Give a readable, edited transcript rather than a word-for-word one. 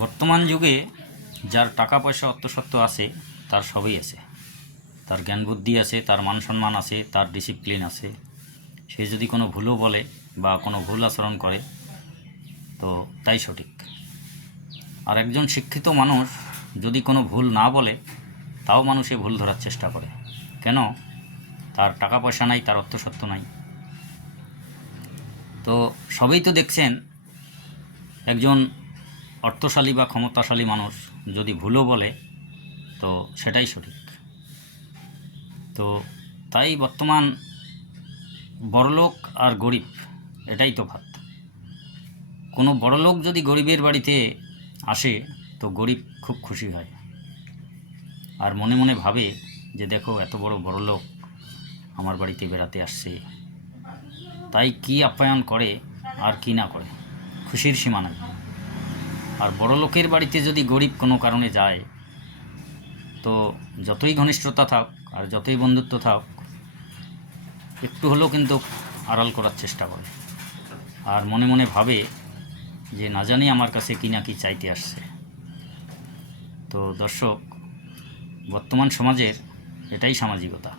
বর্তমান যুগে যার টাকা পয়সা অর্থসত্ত্ব আছে তার সবই আছে, তার জ্ঞান বুদ্ধি আছে, তার মান সম্মান আছে, তার ডিসিপ্লিন আছে। সে যদি কোনো ভুলও বলে বা কোনো ভুল আচরণ করে তো তাই সঠিক। আর একজন শিক্ষিত মানুষ যদি কোনো ভুল না বলে তাও মানুষে ভুল ধরার চেষ্টা করে। কেন? তার টাকা পয়সা নাই, তার অর্থসত্ত্ব নাই। তো সবই তো দেখছেন, একজন অর্থশালী বা ক্ষমতাশালী মানুষ যদি ভুলও বলে তো সেটাই সঠিক। তো তাই বর্তমান বড়লোক আর গরিব এটাই তো ভাত। কোনো বড়লোক যদি গরিবের বাড়িতে আসে তো গরিব খুব খুশি হয় আর মনে মনে ভাবে যে দেখো এত বড় বড়লোক আমার বাড়িতে বেড়াতে আসছে, তাই কি আপ্যায়ন করে আর কি না করে, খুশির সীমা নাই। আর বড়লোকের বাড়িতে যদি গরিব কোনো কারণে যায় তো যতই ঘনিষ্ঠতা থাক আর যতই বন্ধুত্ব থাক একটু হলেও কিন্তু আড়াল করার চেষ্টা করে আর মনে মনে ভাবে যে না জানি আমার কাছে কি না কি চাইতে আসছে। তো দর্শক, বর্তমান সমাজের এটাই সামাজিকতা।